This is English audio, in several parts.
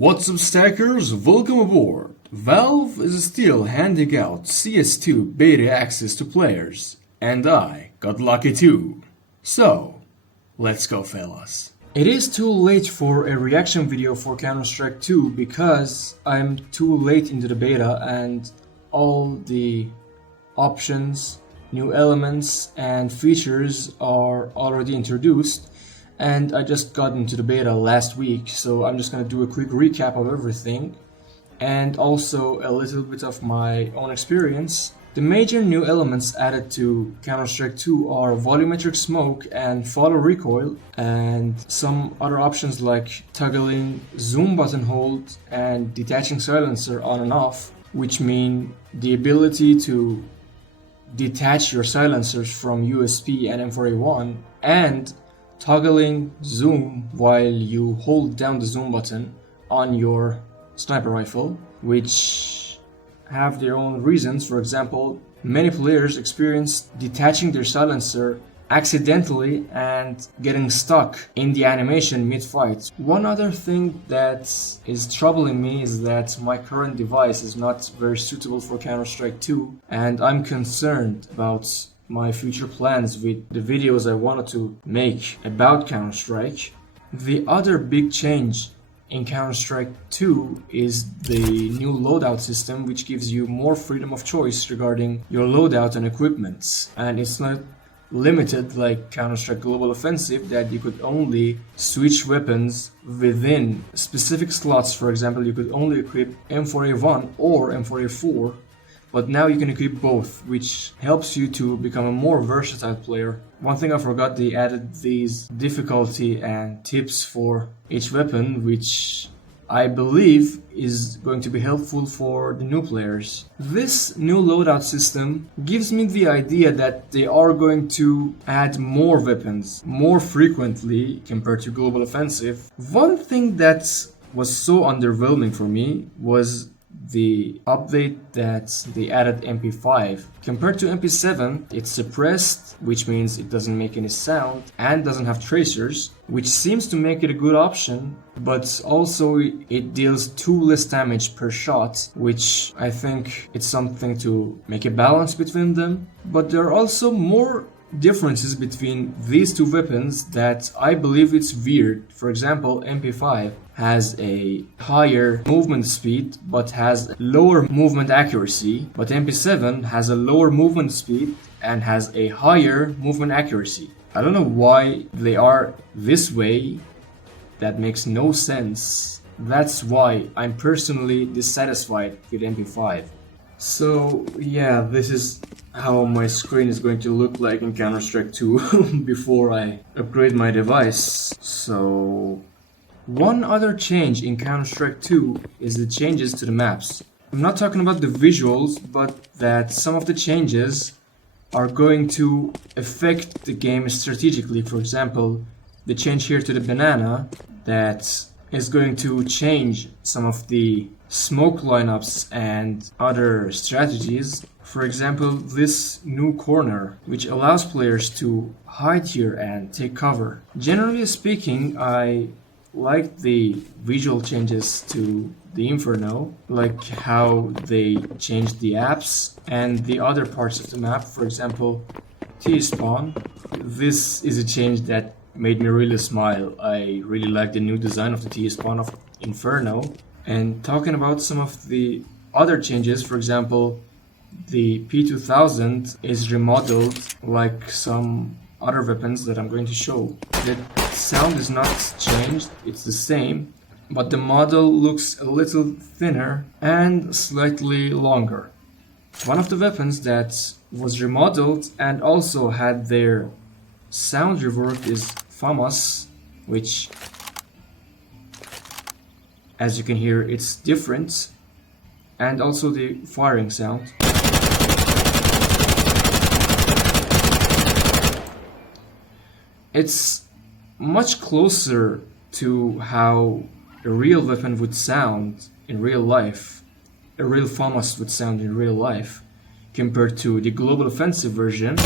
What's up, stackers? Welcome aboard. Valve is still handing out CS2 beta access to players, and I got lucky too. So, let's go, fellas. It is too late for a reaction video for Counter-Strike 2 because I'm too late into the beta and all the options, new elements and features are already introduced. And I just got into the beta last week, so I'm just gonna do a quick recap of everything and also a little bit of my own experience. The major new elements added to Counter-Strike 2 are volumetric smoke and follow recoil, and some other options like toggling zoom button hold and detaching silencer on and off, which mean the ability to detach your silencers from USP and M4A1, and toggling zoom while you hold down the zoom button on your sniper rifle, which have their own reasons. For example, many players experience detaching their silencer accidentally and getting stuck in the animation mid-fight. One other thing that is troubling me is that my current device is not very suitable for Counter-Strike 2, and I'm concerned about my future plans with the videos I wanted to make about Counter-Strike. The other big change in Counter-Strike 2 is the new loadout system, which gives you more freedom of choice regarding your loadout and equipment. And it's not limited like Counter-Strike Global Offensive that you could only switch weapons within specific slots. For example, you could only equip M4A1 or M4A4, but now you can equip both, which helps you to become a more versatile player. One thing I forgot, they added these difficulty and tips for each weapon, which I believe is going to be helpful for the new players. This new loadout system gives me the idea that they are going to add more weapons more frequently compared to Global Offensive. One thing that was so underwhelming for me was the update that they added MP5. Compared to MP7, it's suppressed, which means it doesn't make any sound and doesn't have tracers, which seems to make it a good option, but also it deals 2 less damage per shot, which I think it's something to make a balance between them. But there are also more differences between these two weapons that I believe it's weird. For example, MP5 has a higher movement speed but has lower movement accuracy, but MP7 has a lower movement speed and has a higher movement accuracy. I don't know why they are this way. That makes no sense. That's why I'm personally dissatisfied with MP5. So yeah, this is how my screen is going to look like in Counter-Strike 2 before I upgrade my device. So one other change in Counter-Strike 2 is the changes to the maps. I'm not talking about the visuals, but that some of the changes are going to affect the game strategically. For example, the change here to the banana that is going to change some of the smoke lineups and other strategies. For example, this new corner, which allows players to hide here and take cover. Generally speaking, I like the visual changes to the Inferno, like how they changed the apps and the other parts of the map. For example, T-spawn. This is a change that made me really smile. I really like the new design of the T-spawn of Inferno. And talking about some of the other changes, for example, the P2000 is remodeled like some other weapons that I'm going to show. The sound is not changed, it's the same, but the model looks a little thinner and slightly longer. One of the weapons that was remodeled and also had their sound reworked is FAMAS, which, as you can hear, it's different, and also the firing sound. It's much closer to how a real weapon would sound in real life, a real FAMAS would sound in real life, compared to the Global Offensive version,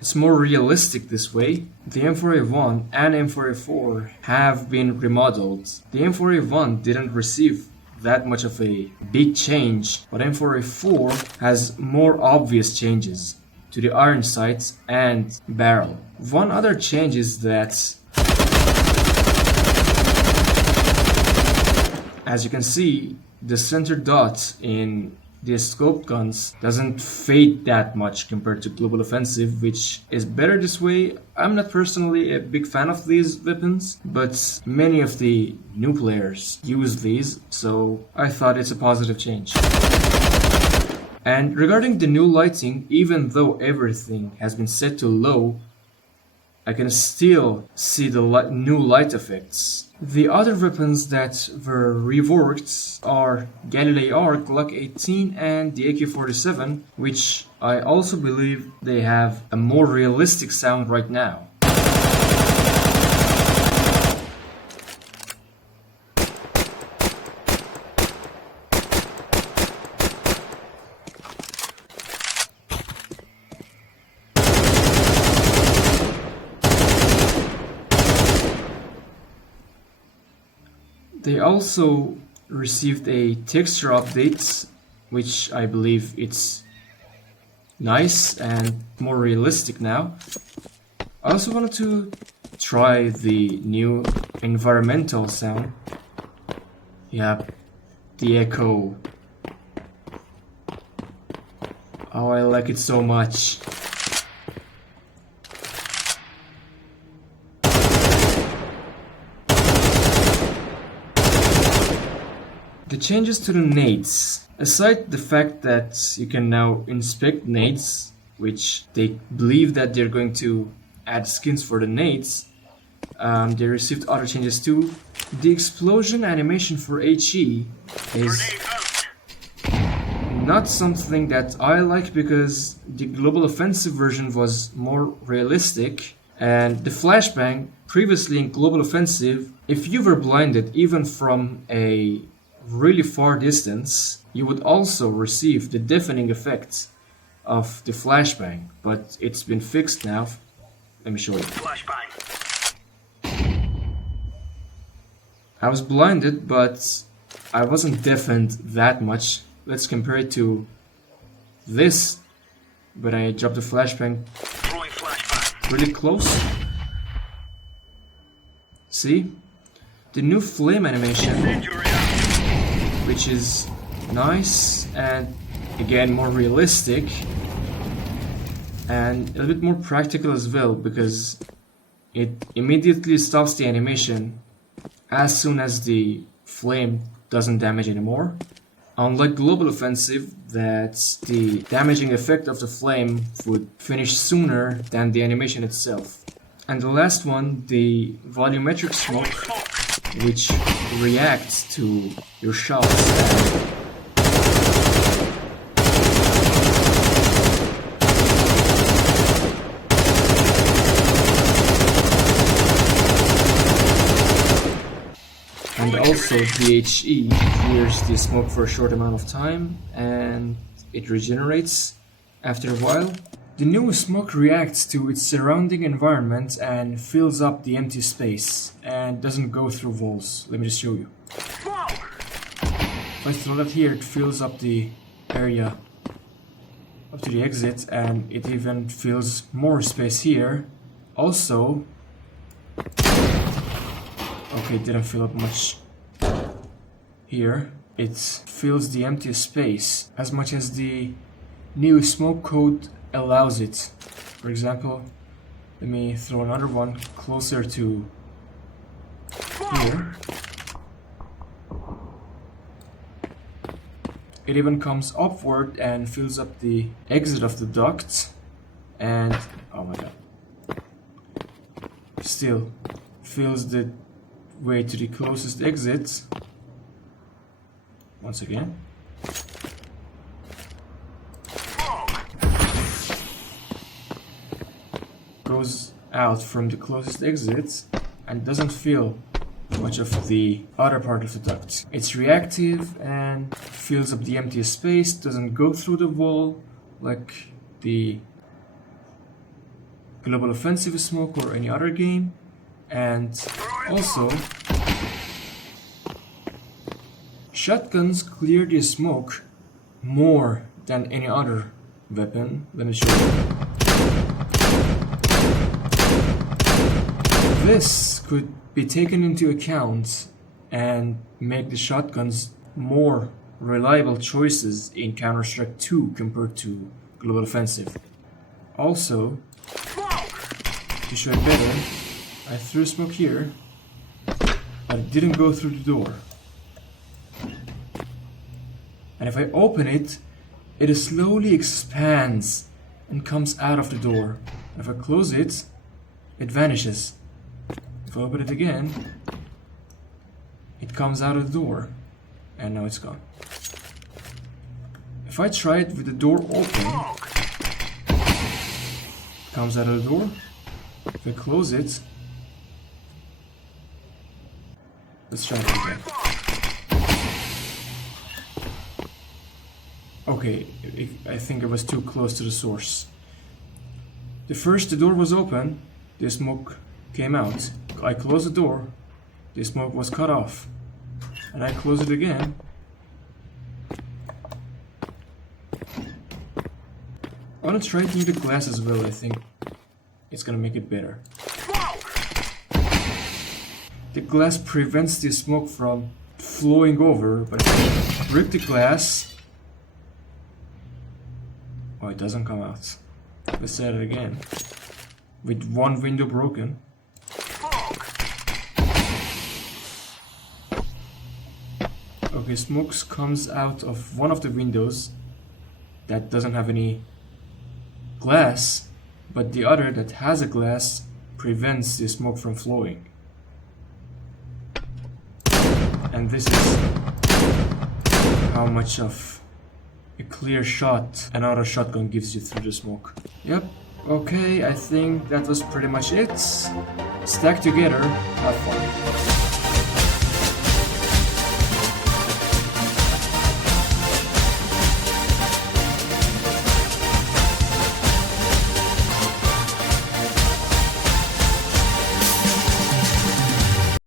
It's more realistic this way. The M4A1 and M4A4 have been remodeled. The M4A1 didn't receive that much of a big change, but M4A4 has more obvious changes to the iron sights and barrel. One other change is that, as you can see, the center dot in the scope guns doesn't fade that much compared to Global Offensive, which is better this way. I'm not personally a big fan of these weapons, but many of the new players use these, so I thought it's a positive change. And regarding the new lighting, even though everything has been set to low, I can still see the new light effects. The other weapons that were reworked are Galilei Arc, Glock 18 and the AK-47, which I also believe they have a more realistic sound right now. They also received a texture update, which I believe it's nice and more realistic now. I also wanted to try the new environmental sound. Yeah, the echo. Oh, I like it so much. The changes to the nades, aside the fact that you can now inspect nades, which they believe that they're going to add skins for the nades, they received other changes too. The explosion animation for HE is not something that I like because the Global Offensive version was more realistic, and the flashbang previously in Global Offensive, if you were blinded even from a really far distance, you would also receive the deafening effect of the flashbang, but it's been fixed now. Let me show you. Flashbang. I was blinded, but I wasn't deafened that much. Let's compare it to this, but I dropped the flashbang really close. See? The new flame animation, which is nice and again more realistic and a little bit more practical as well, because it immediately stops the animation as soon as the flame doesn't damage anymore. Unlike Global Offensive, that the damaging effect of the flame would finish sooner than the animation itself. And the last one, the volumetric smoke, which reacts to your shots. And also DHE clears the smoke for a short amount of time and it regenerates after a while. The new smoke reacts to its surrounding environment and fills up the empty space and doesn't go through walls. Let me just show you. If I throw that here, it fills up the area up to the exit, and it even fills more space here. Also, okay, it didn't fill up much here. It fills the empty space as much as the new smoke code allows it. For example, let me throw another one closer to here. It even comes upward and fills up the exit of the duct, and oh my god, still fills the way to the closest exit once again. Goes out from the closest exit and doesn't feel much of the other part of the duct. It's reactive and fills up the empty space, doesn't go through the wall like the Global Offensive smoke or any other game. And also, shotguns clear the smoke more than any other weapon. Let me show you. This could be taken into account and make the shotguns more reliable choices in Counter-Strike 2 compared to Global Offensive. Also, to show it better, I threw smoke here, but it didn't go through the door. And if I open it, it slowly expands and comes out of the door. If I close it, it vanishes. If I open it again, it comes out of the door, and now it's gone. If I try it with the door open, it comes out of the door. If I close it, let's try it again. Okay, I think I was too close to the source. The door was open, the smoke came out. I closed the door, the smoke was cut off. And I close it again. I want to try it with the glass as well. I think it's gonna make it better. The glass prevents the smoke from flowing over, but if I rip the glass, oh, it doesn't come out. Let's try it again. With one window broken. Okay, smoke comes out of one of the windows that doesn't have any glass, but the other that has a glass prevents the smoke from flowing. And this is how much of a clear shot another shotgun gives you through the smoke. Yep, okay, I think that was pretty much it. Stack together, have fun.